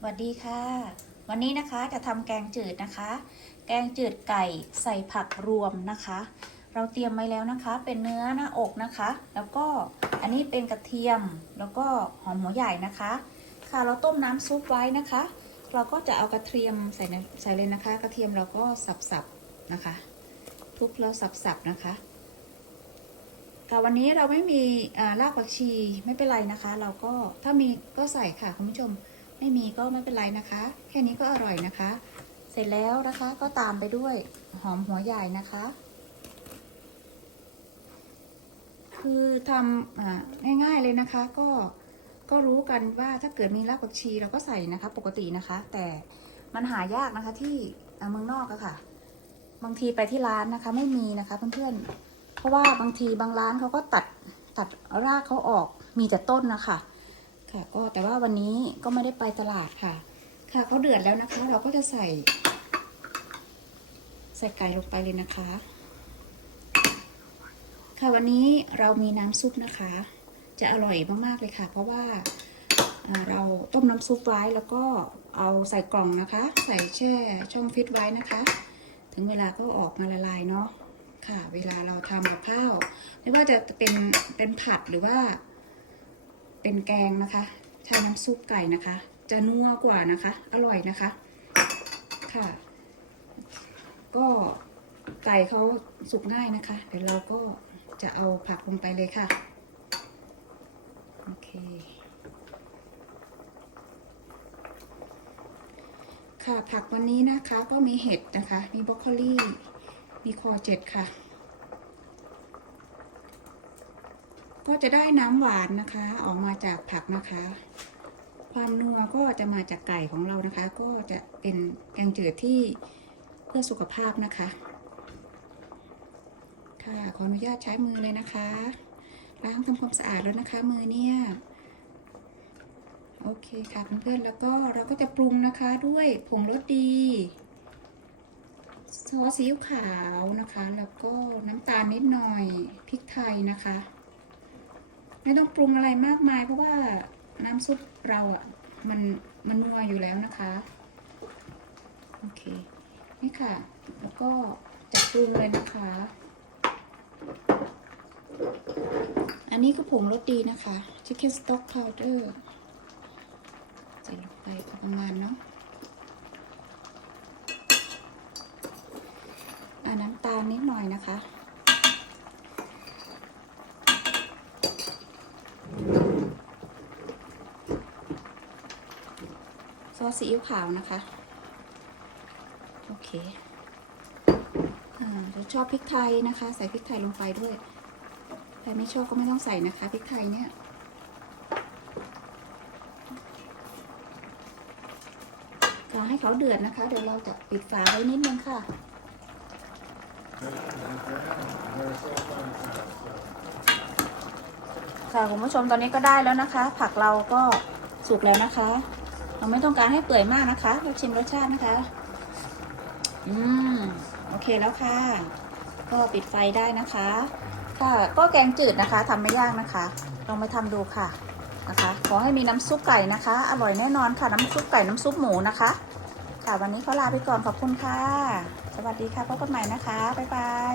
สวัสดีค่ะ วันนี้นะคะจะทำแกงจืดนะคะ แกงจืดไก่ใส่ผักรวมนะคะ เราเตรียมไว้แล้วนะคะ เป็นเนื้อหน้าอกนะคะ แล้วก็อันนี้เป็นกระเทียมแล้วก็หอมหัวใหญ่นะคะ ค่ะเราต้มน้ำซุปไว้นะคะ เราก็จะเอากระเทียมใส่ใส่เลยนะคะ กระเทียมเราก็สับๆนะคะ ทุบแล้วสับๆนะคะค่ะวันนี้เราไม่มีอ่ารากผักชีไม่เป็นไรนะคะ เราก็ถ้ามีก็ใส่ค่ะคุณผู้ชม ไม่มีก็ไม่เป็นไรนะคะ แค่นี้ก็อร่อยนะคะ เสร็จแล้วนะคะก็ตามไปด้วยหอมหัวใหญ่นะคะ คือทำอง่ายๆเลยนะคะ ก็ก็รู้กันว่าถ้าเกิดมีรากผักชีเราก็ใส่นะคะ ปกตินะคะ แต่มันหายากนะคะที่เมืองนอกอะค่ะ บางทีไปที่ร้านนะคะ ไม่มีนะคะเพื่อนๆเพราะว่าบางทีบางร้านเขาก็ตัดตัดรากเขาออกมีแต่ต้นนะคะ ค่ะ ก็แต่ว่าวันนี้ก็ไม่ได้ไปตลาดค่ะ ค่ะเขาเดือดแล้วนะคะ เราก็จะใส่ ใส่ไก่ลงไปเลยนะคะ ค่ะวันนี้เรามีน้ำซุปนะคะ จะอร่อยมากๆเลยค่ะ เพราะว่าเราต้มน้ำซุปไว้แล้วก็เอาใส่กล่องนะคะ ใส่แช่ช่องฟิตไว้นะคะ ถึงเวลาก็ออกมาละลายเนาะค่ะ เวลาเราทำกับข้าว ไม่ว่าจะเป็นเป็นผัดหรือว่า เป็นแกงนะคะ ใช้น้ำซุปไก่นะคะ จะนัวกว่านะคะ อร่อยนะคะ ค่ะ ก็ไก่เขาสุกง่ายนะคะ เดี๋ยวเราก็จะเอาผักลงไปเลยค่ะ โอเค ค่ะผักวันนี้นะคะก็มีเห็ดนะคะ มีบรอกโคลีมีคอเจ็ดค่ะ ก็จะได้น้ำหวานนะคะ ออกมาจากผักนะคะ ความนัวก็จะมาจากไก่ของเรานะคะ ก็จะเป็นแกงจืดที่เพื่อสุขภาพนะคะ ค่ะขออนุญาตใช้มือเลยนะคะ ล้างทำความสะอาดแล้วนะคะมือเนี่ยโอเคค่ะเพื่อนๆแล้วก็เราก็จะปรุงนะคะด้วยผงรสดีซอสซีอิ๊วขาวนะคะ แล้วก็น้ำตาลนิดหน่อยพริกไทยนะคะ ไม่ต้องปรุงอะไรมากมายเพราะว่าน้ำซุปเราอะ่ะมันมันนัวอยู่แล้วนะคะโอเคนี่ค่ะ แล้วก็จะปรุงเลยนะคะ อันนี้ก็ผงรสดีนะคะ Chicken Stock Powder ใส่ลงไปประมาณเนาะน้ำตาลนิดหน่อยนะคะ ซอสซีอิ๊วขาวนะคะ โอเคอ่าเราชอบพริกไทยนะคะ ใส่พริกไทยลงไปด้วย ใครไม่ชอบก็ไม่ต้องใส่นะคะพริกไทยเนี่ยรอให้เขาเดือดนะคะ เดี๋ยวเราจะปิดฝาไว้นิดนึงค่ะค่ะคุณผู้ชมตอนนี้ก็ได้แล้วนะคะ ผักเราก็สุกแล้วนะคะ เราไม่ต้องการให้เปื่อยมากนะคะเราชิมรสชาตินะคะ อืม โอเคแล้วค่ะ ก็ปิดไฟได้นะคะ ค่ะ ก็แกงจืดนะคะทำไม่ยากนะคะ ลองไปทำดูค่ะ นะคะ ขอให้มีน้ำซุปไก่นะคะ อร่อยแน่นอนค่ะ น้ำซุปไก่น้ำซุปหมูนะคะ ค่ะ วันนี้ขอลาไปก่อน ขอบคุณค่ะ สวัสดีค่ะ พบกันใหม่นะคะ บ๊ายบาย